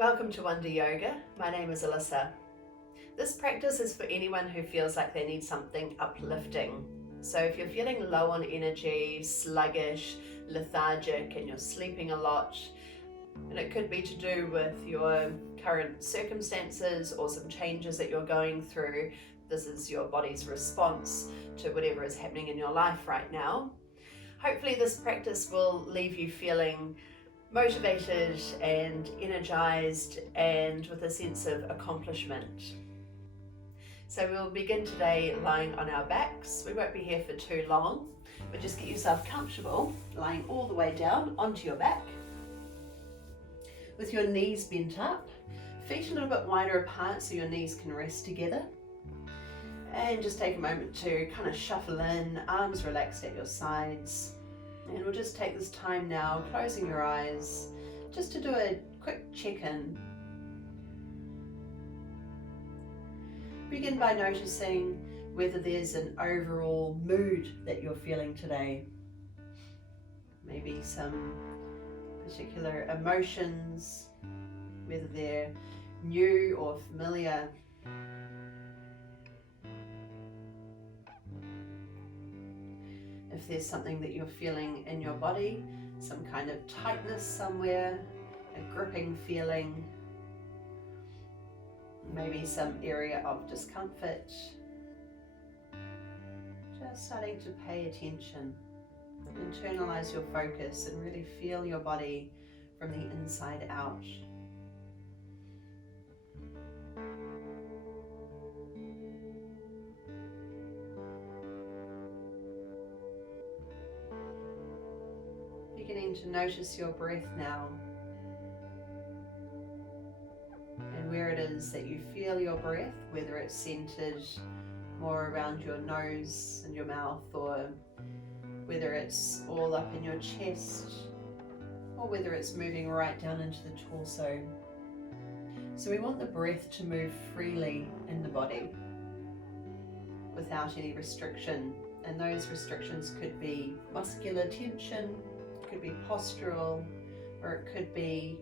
Welcome to Wonder Yoga. My name is Alissa. This practice is for anyone who feels like they need something uplifting. So if you're feeling low on energy, sluggish, lethargic, and you're sleeping a lot, and it could be to do with your current circumstances or some changes that you're going through, this is your body's response to whatever is happening in your life right now. Hopefully this practice will leave you feeling motivated and energized and with a sense of accomplishment. So we'll begin today lying on our backs. We won't be here for too long, but just get yourself comfortable lying all the way down onto your back with your knees bent up, feet a little bit wider apart so your knees can rest together. And just take a moment to kind of shuffle in, arms relaxed at your sides. And we'll just take this time now, closing your eyes, just to do a quick check-in. Begin by noticing whether there's an overall mood that you're feeling today. Maybe some particular emotions, whether they're new or familiar. If there's something that you're feeling in your body, some kind of tightness somewhere, a gripping feeling, maybe some area of discomfort, just starting to pay attention. Internalize your focus and really feel your body from the inside out. Beginning to notice your breath now and where it is that you feel your breath, whether it's centered more around your nose and your mouth, or whether it's all up in your chest, or whether it's moving right down into the torso. So we want the breath to move freely in the body without any restriction, and those restrictions could be muscular tension, could be postural, or it could be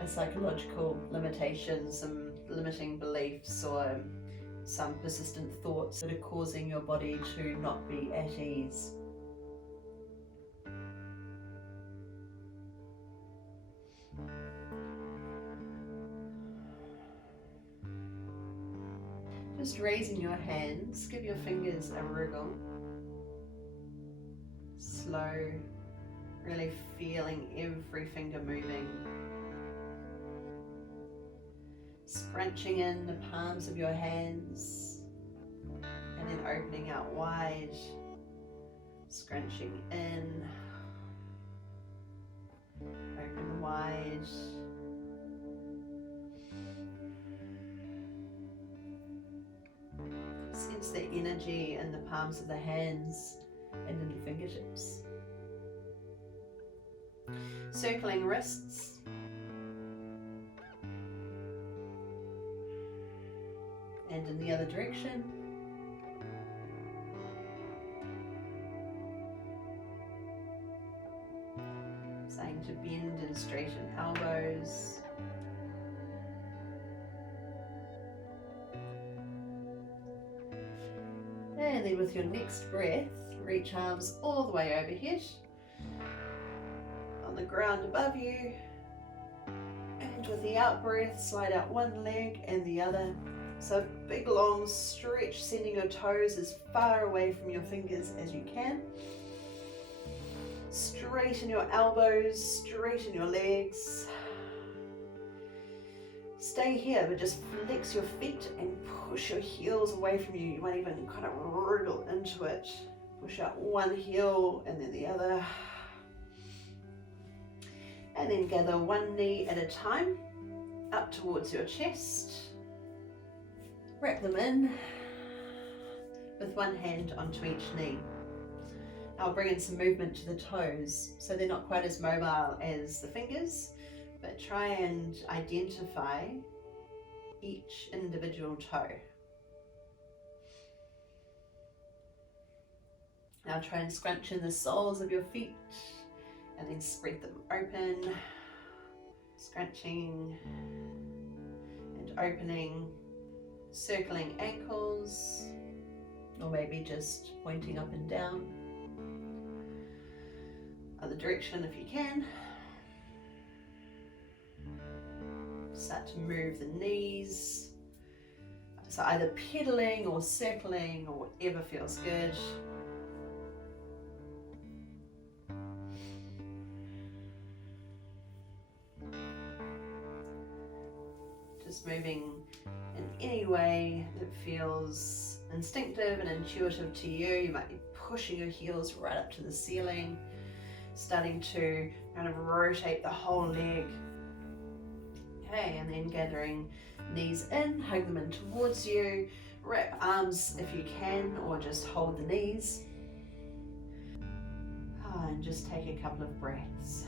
a psychological limitation, some limiting beliefs or some persistent thoughts that are causing your body to not be at ease. Just raising your hands, give your fingers a wriggle. Slow. Really feeling every finger moving. Scrunching in the palms of your hands and then opening out wide. Scrunching in. Open wide. Sense the energy in the palms of the hands and in the fingertips. Circling wrists, and in the other direction. Starting to bend and straighten elbows. And then with your next breath, reach arms all the way overhead. The ground above you, and with the out breath slide out one leg and the other, so big long stretch, sending your toes as far away from your fingers as you can. Straighten your elbows, straighten your legs. Stay here, but just flex your feet and push your heels away from you. You might even kind of wriggle into it. Push out one heel and then the other. And then gather one knee at a time up towards your chest. Wrap them in with one hand onto each knee. I'll bring in some movement to the toes, so they're not quite as mobile as the fingers, but try and identify each individual toe. Now try and scrunch in the soles of your feet and then spread them open. Scrunching and opening, circling ankles, or maybe just pointing up and down. Other direction if you can. Start to move the knees. So either pedaling or circling or whatever feels good. Just moving in any way that feels instinctive and intuitive to you. You might be pushing your heels right up to the ceiling, starting to kind of rotate the whole leg. Okay, and then gathering knees in, hug them in towards you, wrap arms if you can, or just hold the knees. And just take a couple of breaths.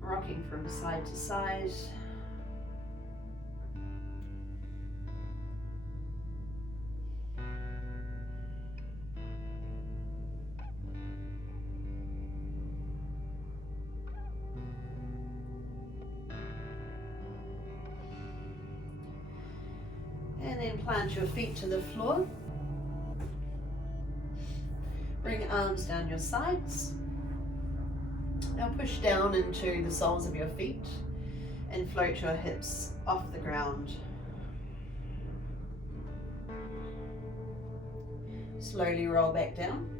Rocking from side to side. And then plant your feet to the floor. Bring arms down your sides. Now push down into the soles of your feet and float your hips off the ground. Slowly roll back down.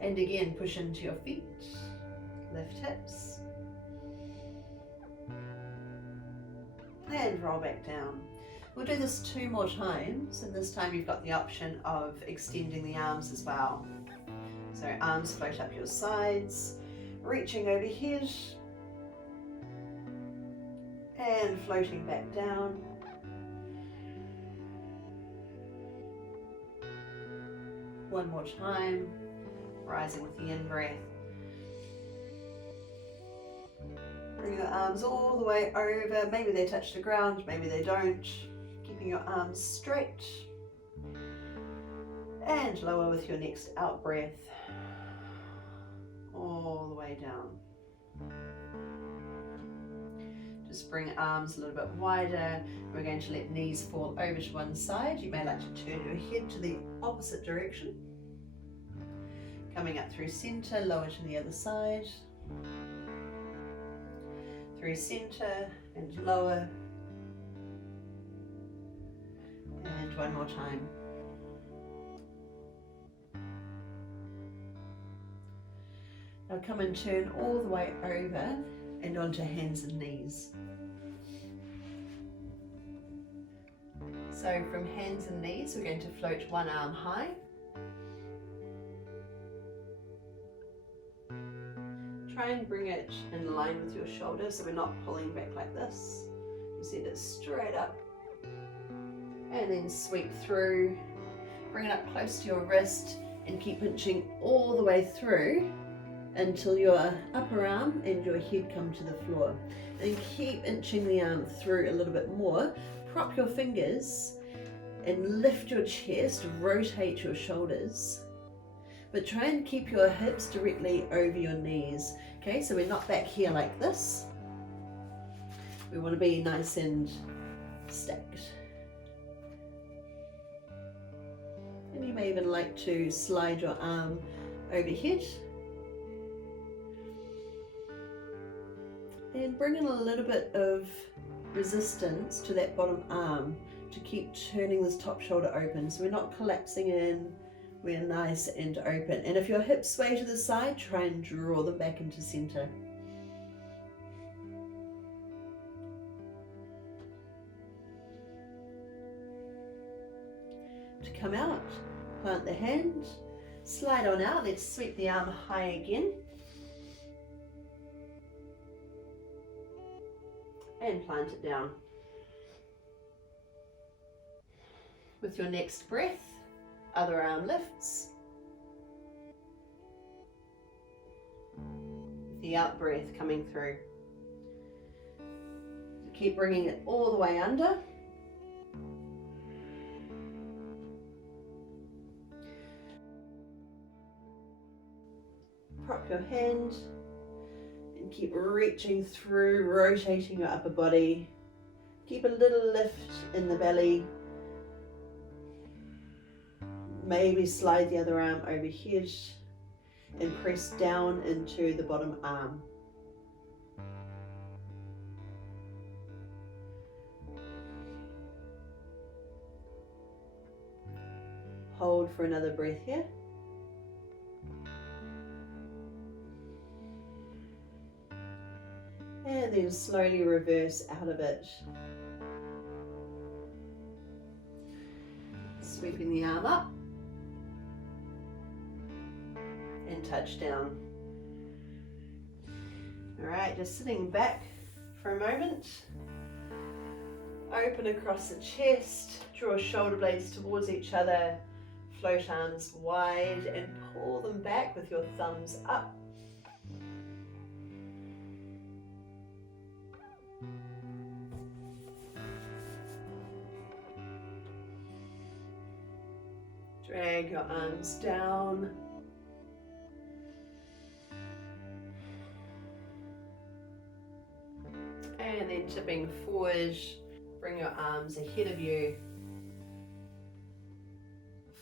And again, push into your feet, lift hips, and roll back down. We'll do this 2 more times, and this time you've got the option of extending the arms as well. So arms float up your sides, reaching overhead, and floating back down. One more time, rising with the in-breath. Bring the arms all the way over. Maybe they touch the ground, maybe they don't. Keeping your arms straight. And lower with your next out breath. All the way down. Just bring arms a little bit wider. We're going to let knees fall over to one side. You may like to turn your head to the opposite direction. Coming up through center, lower to the other side. Through center and lower. And one more time. Now come and turn all the way over and onto hands and knees. So from hands and knees, we're going to float one arm high. Try and bring it in line with your shoulders so we're not pulling back like this. You send it straight up. And then sweep through. Bring it up close to your wrist and keep pinching all the way through until your upper arm and your head come to the floor. And keep inching the arm through a little bit more. Prop your fingers and lift your chest, rotate your shoulders. But try and keep your hips directly over your knees. Okay, so we're not back here like this. We want to be nice and stacked. And you may even like to slide your arm overhead. And bring in a little bit of resistance to that bottom arm to keep turning this top shoulder open. So we're not collapsing in, we're nice and open. And if your hips sway to the side, try and draw them back into center. To come out, plant the hand, slide on out. Let's sweep the arm high again. And plant it down. With your next breath, other arm lifts. The out breath coming through. Keep bringing it all the way under. prop your hand and keep reaching through, rotating your upper body. Keep a little lift in the belly. Maybe slide the other arm overhead and press down into the bottom arm. Hold for another breath here. And then slowly reverse out of it. Sweeping the arm up. And touch down. All right, just sitting back for a moment. Open across the chest, draw shoulder blades towards each other, float arms wide and pull them back with your thumbs up. Drag your arms down. And then tipping forward, bring your arms ahead of you.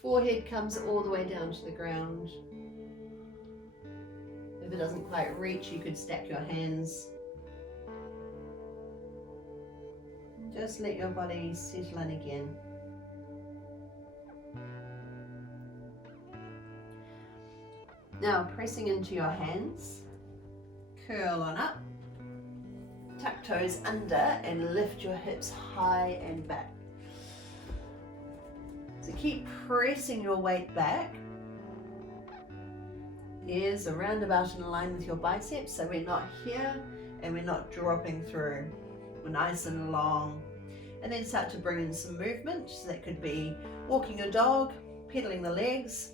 Forehead comes all the way down to the ground. If it doesn't quite reach, you could stack your hands. Just let your body settle in again. Now pressing into your hands, curl on up, tuck toes under and lift your hips high and back. So keep pressing your weight back. Ears are roundabout in line with your biceps, so we're not here and we're not dropping through. We're nice and long. And then start to bring in some movement. So that could be walking your dog, pedaling the legs,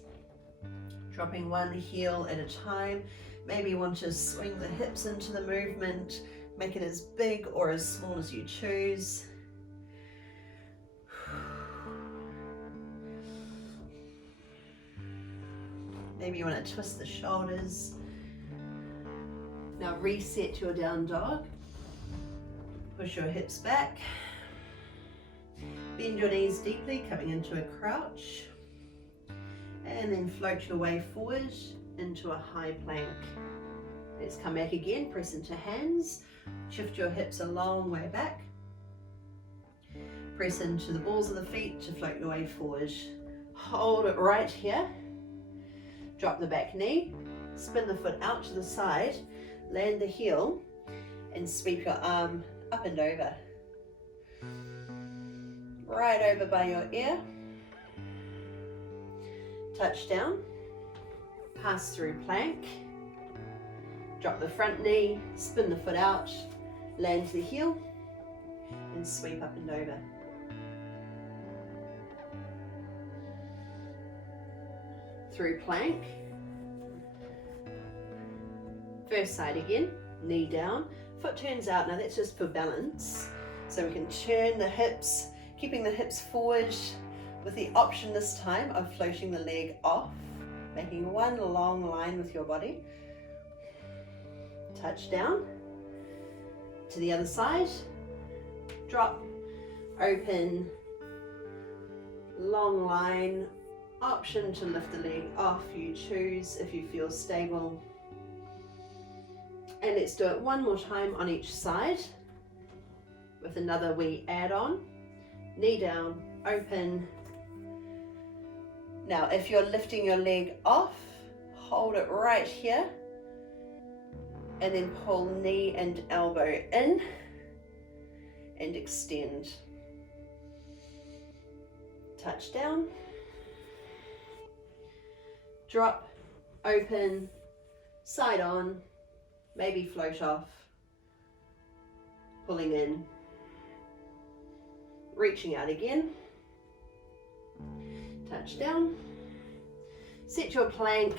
dropping one heel at a time. Maybe you want to swing the hips into the movement, make it as big or as small as you choose. Maybe you want to twist the shoulders. Now reset your down dog. Push your hips back. Bend your knees deeply, coming into a crouch. And then float your way forward into a high plank. Let's come back again, press into hands. Shift your hips a long way back. Press into the balls of the feet to float your way forward. Hold it right here. Drop the back knee, spin the foot out to the side, land the heel, and sweep your arm up and over. Right over by your ear. Touch down, pass through plank, drop the front knee, spin the foot out, land the heel, and sweep up and over. Through plank. First side again, knee down, foot turns out. Now that's just for balance. So we can turn the hips, keeping the hips forward with the option this time of floating the leg off, making one long line with your body. Touch down to the other side, drop, open, long line. Option to lift the leg off, you choose if you feel stable. And let's do it one more time on each side with another wee add-on. Knee down, open. Now if you're lifting your leg off, hold it right here and then pull knee and elbow in and extend. Touch down. Drop, open, side on, maybe float off, pulling in, reaching out again, touch down, set your plank,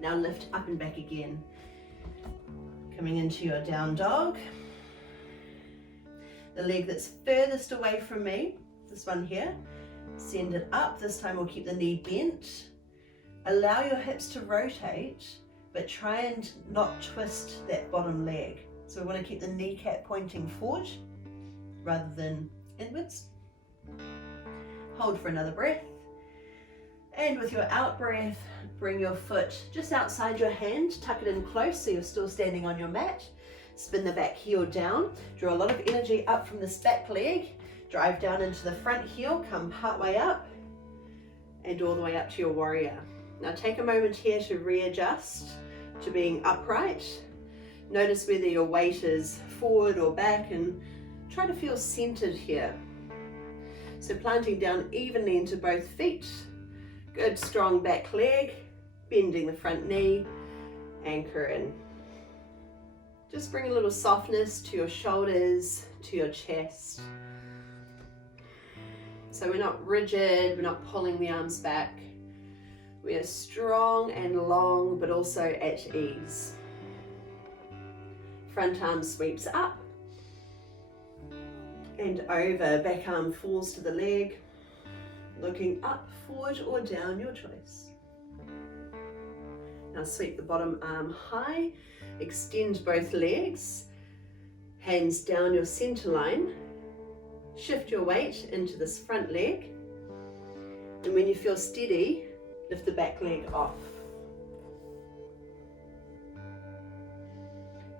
now lift up and back again, coming into your down dog. The leg that's furthest away from me, this one here, send it up. This time we'll keep the knee bent. Allow your hips to rotate but try and not twist that bottom leg. So we want to keep the kneecap pointing forward rather than inwards. Hold for another breath. And with your out breath, bring your foot just outside your hand, tuck it in close so you're still standing on your mat. Spin the back heel down, draw a lot of energy up from this back leg, drive down into the front heel, come part way up and all the way up to your warrior. Now take a moment here to readjust to being upright. Notice whether your weight is forward or back and try to feel centered here. So planting down evenly into both feet. Good strong back leg, bending the front knee, anchor in. Just bring a little softness to your shoulders, to your chest. So we're not rigid, we're not pulling the arms back. We are strong and long, but also at ease. Front arm sweeps up and over, back arm falls to the leg, looking up, forward or down, your choice. Now sweep the bottom arm high, extend both legs, hands down your center line, shift your weight into this front leg, and when you feel steady, lift the back leg off.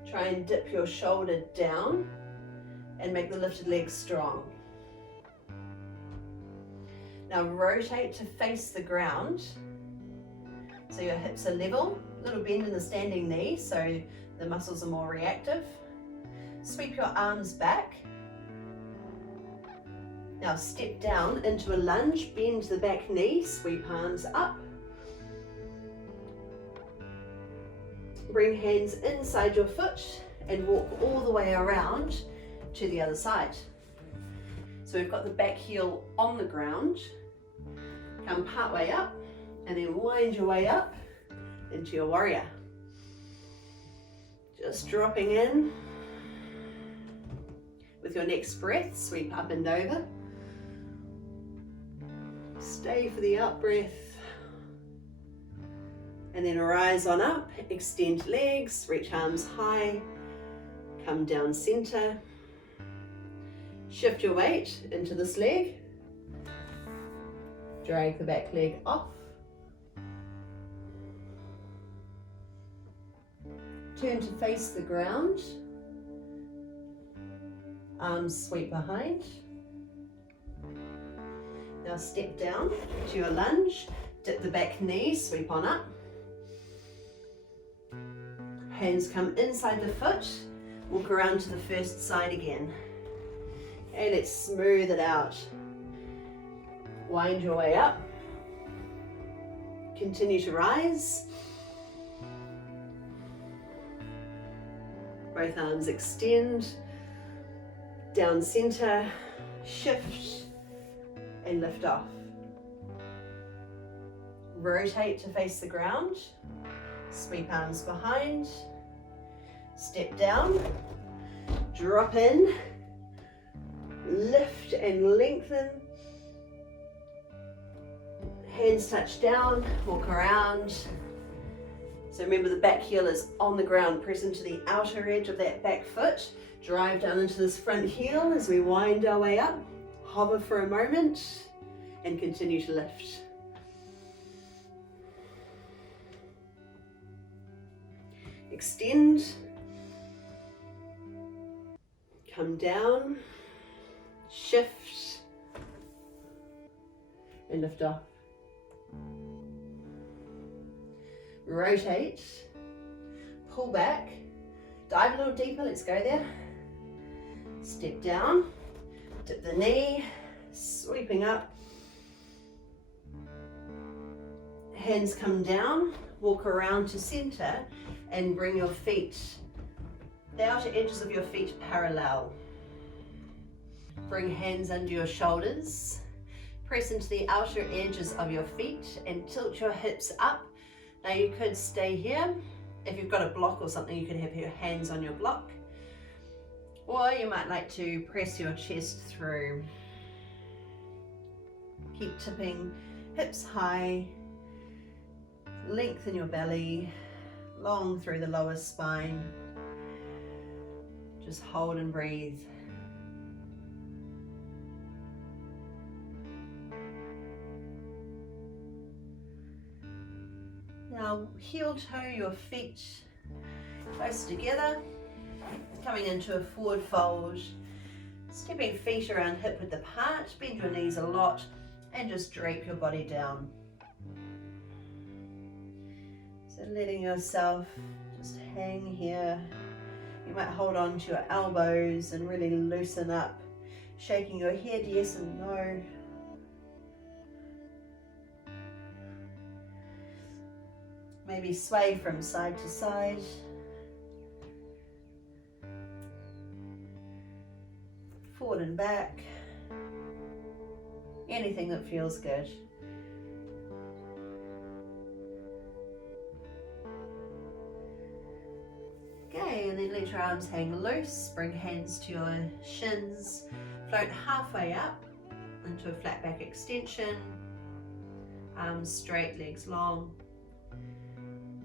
Try and dip your shoulder down and make the lifted leg strong. Now rotate to face the ground so your hips are level, a little bend in the standing knee so the muscles are more reactive. Sweep your arms back. Now step down into a lunge, bend the back knee, sweep arms up. Bring hands inside your foot and walk all the way around to the other side. So we've got the back heel on the ground. Come part way up and then wind your way up into your warrior. Just dropping in. With your next breath, sweep up and over. Stay for the out breath. And then rise on up, extend legs, reach arms high, come down center. Shift your weight into this leg. Drag the back leg off. Turn to face the ground. Arms sweep behind. Now step down to your lunge. Dip the back knee, sweep on up. Hands come inside the foot. Walk around to the first side again. Okay, let's smooth it out. Wind your way up. Continue to rise. Both arms extend. Down center, shift and lift off. Rotate to face the ground. Sweep arms behind. Step down. Drop in. Lift and lengthen. Hands touch down, walk around. So remember the back heel is on the ground, press into the outer edge of that back foot. Drive down into this front heel as we wind our way up. Hover for a moment and continue to lift. Extend. Come down. Shift. And lift off. Rotate. Pull back. Dive a little deeper. Let's go there. Step down. Dip the knee. Sweeping up. Hands come down. Walk around to center and bring your feet, the outer edges of your feet parallel. Bring hands under your shoulders. Press into the outer edges of your feet and tilt your hips up. Now you could stay here. If you've got a block or something, you could have your hands on your block. Or you might like to press your chest through. Keep tipping hips high. Lengthen your belly. long through the lower spine. Just hold and breathe. Now heel toe your feet close together, coming into a forward fold, stepping feet around hip width apart, bend your knees a lot and just drape your body down. So letting yourself just hang here. You might hold on to your elbows and really loosen up, shaking your head yes and no. Maybe sway from side to side. Forward and back. Anything that feels good. Okay, and then let your arms hang loose. Bring hands to your shins. Float halfway up into a flat back extension. Arms straight, legs long.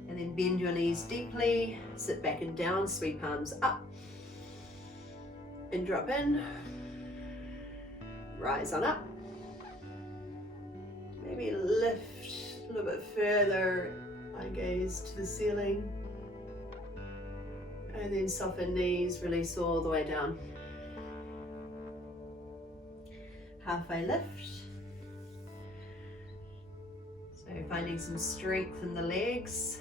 And then bend your knees deeply, sit back and down, sweep arms up, and drop in, rise on up, maybe lift a little bit further, eye gaze to the ceiling, and then soften knees, release all the way down. Halfway lift, so finding some strength in the legs.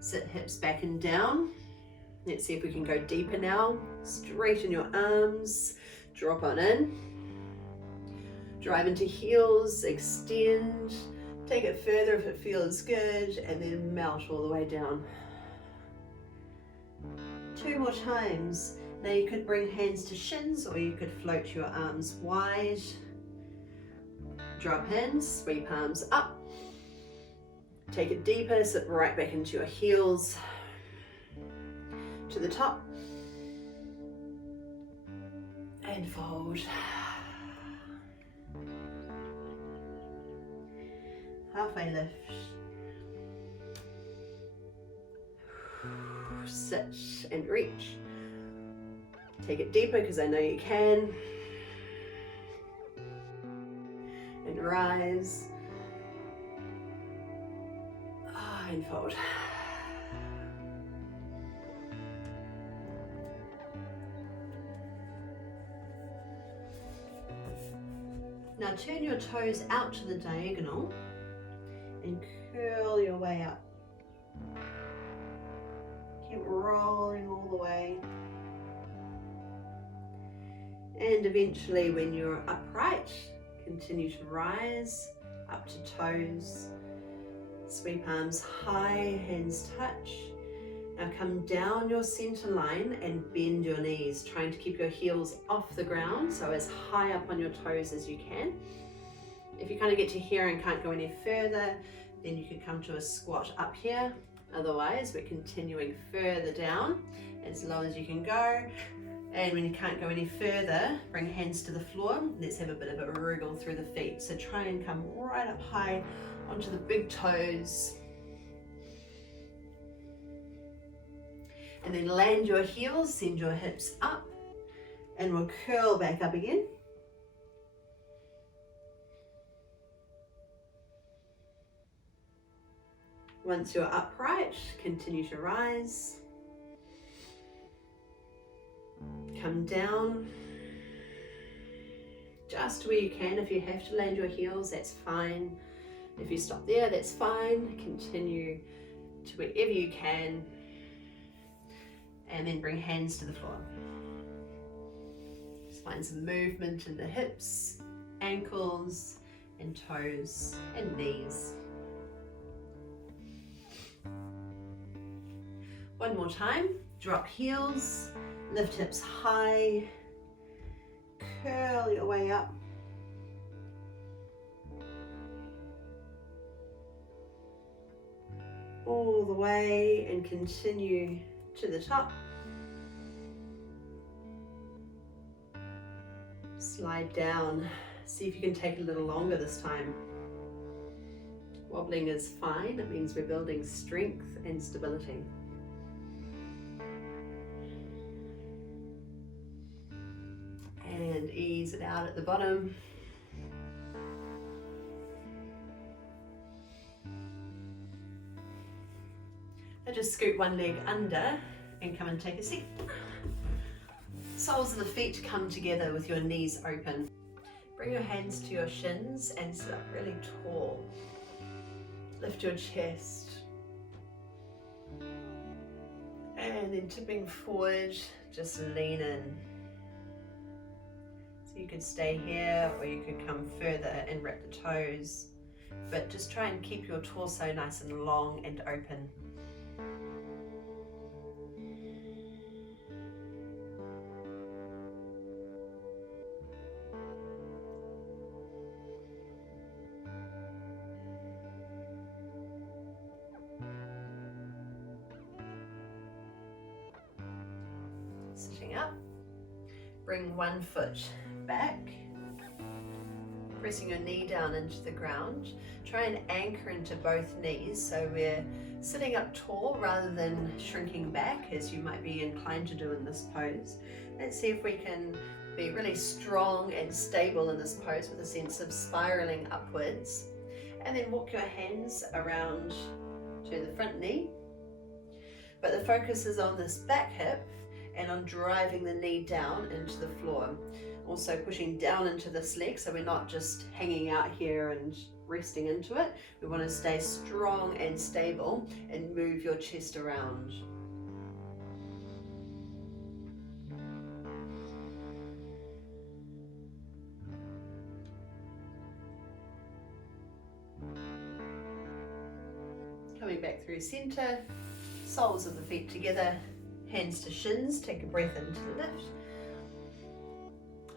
Sit hips back and down. Let's see if we can go deeper now. Straighten your arms, drop on in. Drive into heels, extend. Take it further if it feels good, and then melt all the way down. 2 more times. Now you could bring hands to shins or you could float your arms wide. Drop in, sweep arms up. Take it deeper, sit right back into your heels, to the top, and fold. Halfway lift. Sit and reach. Take it deeper because I know you can. And rise. And fold. Now turn your toes out to the diagonal and curl your way up. Keep rolling all the way. And eventually when you're upright, continue to rise up to toes. Sweep arms high, hands touch. Now come down your center line and bend your knees, trying to keep your heels off the ground, so as high up on your toes as you can. If you kind of get to here and can't go any further, then you could come to a squat up here. Otherwise, we're continuing further down as low as you can go. And when you can't go any further, bring hands to the floor. Let's have a bit of a wriggle through the feet. So try and come right up high onto the big toes. And then land your heels, send your hips up, and we'll curl back up again. Once you're upright, continue to rise. Come down. Just where you can. If you have to land your heels, that's fine. If you stop there, that's fine. Continue to wherever you can. And then bring hands to the floor. Just find some movement in the hips, ankles, and toes, and knees. One more time. Drop heels, lift hips high, curl your way up. All the way and continue to the top. Slide down. See if you can take a little longer this time. Wobbling is fine, it means we're building strength and stability. And ease it out at the bottom. And just scoot one leg under and come and take a seat. Soles of the feet come together with your knees open. Bring your hands to your shins and sit up really tall. Lift your chest. And then tipping forward, just lean in. So you could stay here or you could come further and wrap the toes. But just try and keep your torso nice and long and open. Sitting up, bring one foot back, pressing your knee down into the ground. Try and anchor into both knees so we're sitting up tall rather than shrinking back as you might be inclined to do in this pose. Let's see if we can be really strong and stable in this pose with a sense of spiraling upwards. And then walk your hands around to the front knee. But the focus is on this back hip and on driving the knee down into the floor. Also pushing down into this leg so we're not just hanging out here and resting into it. We want to stay strong and stable and move your chest around. Coming back through center, soles of the feet together, hands to shins, take a breath into the lift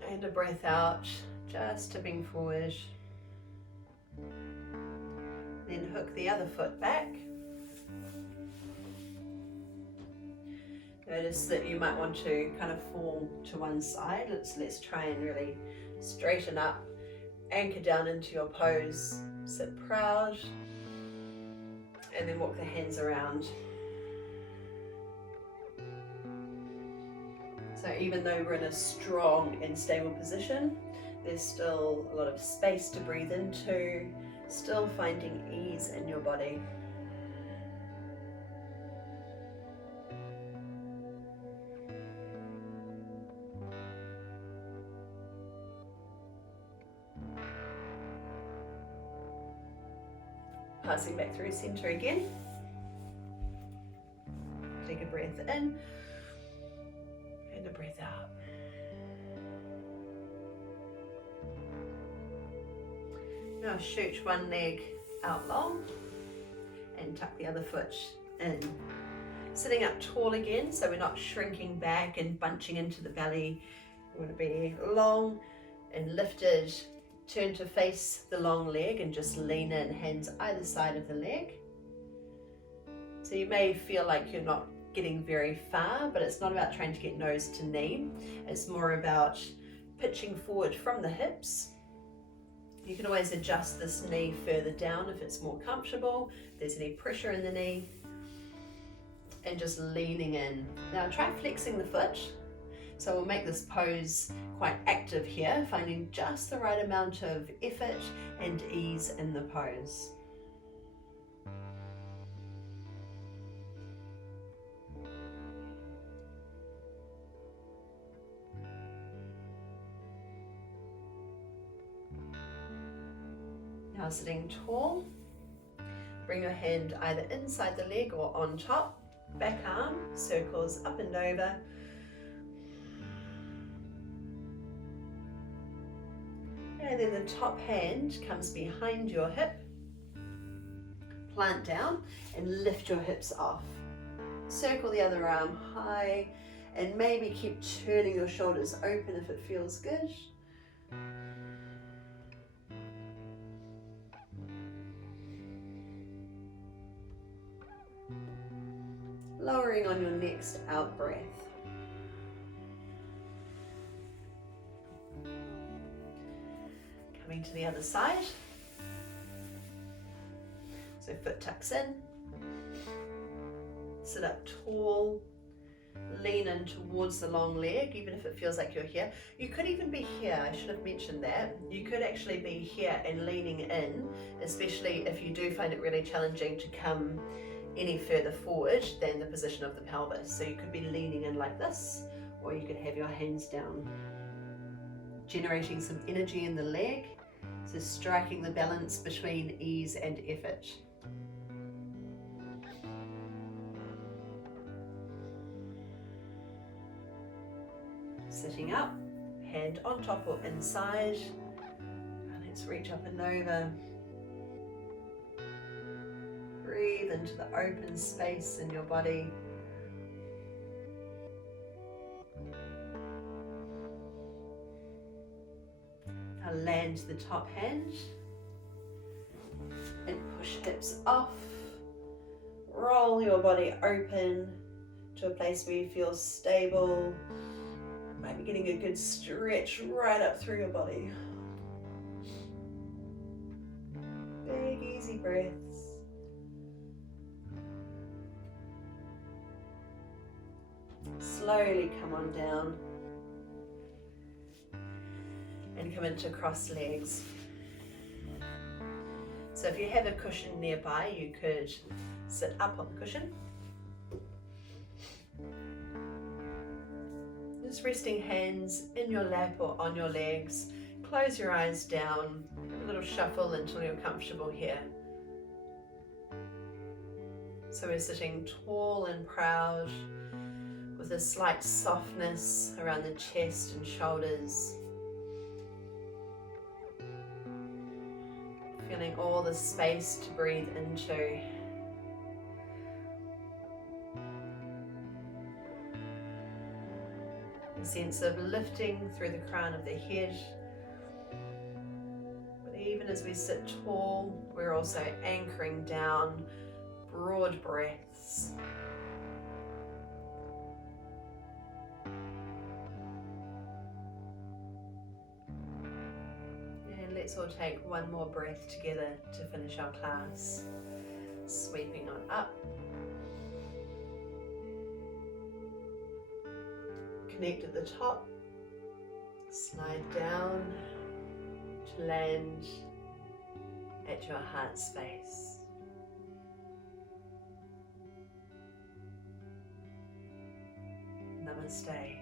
and a breath out, just tipping forward. Then hook the other foot back. Notice that you might want to kind of fall to one side. Let's try and really straighten up, anchor down into your pose, sit proud, and then walk the hands around. So even though we're in a strong and stable position, there's still a lot of space to breathe into, still finding ease in your body. Passing back through center again. Take a breath in. And a breath out. Now shoot one leg out long and tuck the other foot in. Sitting up tall again so we're not shrinking back and bunching into the belly. We want to be long and lifted. Turn to face the long leg and just lean in, hands either side of the leg. So you may feel like you're not getting very far, but it's not about trying to get nose to knee. It's more about pitching forward from the hips. You can always adjust this knee further down if it's more comfortable, if there's any pressure in the knee, and just leaning in. Now try flexing the foot. So we'll make this pose quite active here, finding just the right amount of effort and ease in the pose. Now sitting tall, bring your hand either inside the leg or on top, back arm, circles up and over. And then the top hand comes behind your hip, plant down and lift your hips off. Circle the other arm high and maybe keep turning your shoulders open if it feels good. Lowering on your next out breath. Coming to the other side. So foot tucks in, sit up tall, lean in towards the long leg, even if it feels like you're here. You could even be here, I should have mentioned that. You could actually be here and leaning in, especially if you do find it really challenging to come any further forward than the position of the pelvis. So you could be leaning in like this, or you could have your hands down, generating some energy in the leg, so striking the balance between ease and effort. Sitting up, hand on top or inside, and let's reach up and over. Breathe into the open space in your body. Now land the top hand and push hips off. Roll your body open to a place where you feel stable. Might be getting a good stretch right up through your body. Big easy breaths. Slowly come on down and come into crossed legs. So if you have a cushion nearby, you could sit up on the cushion. Just resting hands in your lap or on your legs. Close your eyes down, have a little shuffle until you're comfortable here. So we're sitting tall and proud with a slight softness around the chest and shoulders. Feeling all the space to breathe into. A sense of lifting through the crown of the head. But even as we sit tall, we're also anchoring down, broad breaths. And let's all take one more breath together to finish our class. Sweeping on up. Connect at the top, slide down to land at your heart space. Namaste.